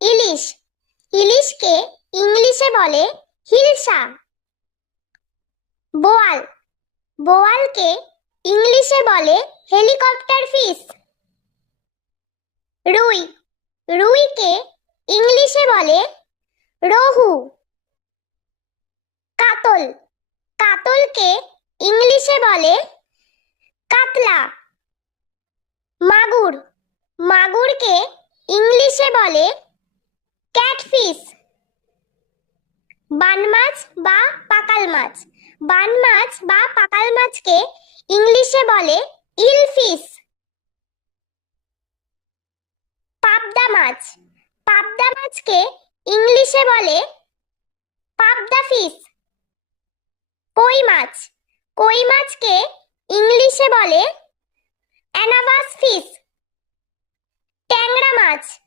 ইলিশ, ইলিশকে ইংলিশে বলে হিলসা। বোয়াল, বোয়ালকে ইংলিশে বলে হেলিকপ্টার ফিশ। রুই, রুইকে ইংলিশে বলে রোহু। কাতল, কাতলকে ইংলিশে বলে কাতলা। মাগুর, মাগুরকে ইংলিশে বলে ক্যাটফিশ। বানমাছ বা পাকাল মাছ, বানমাছ বা পাকাল মাছকে ইংলিশে বলে ইলফিশ। পাবদা মাছ, পাবদা মাছকে ইংলিশে বলে পাবদা ফিশ। কই মাছ, কই মাছকে ইংলিশে বলে অ্যানাভাস ফিশ। ট্যাংরা মাছ,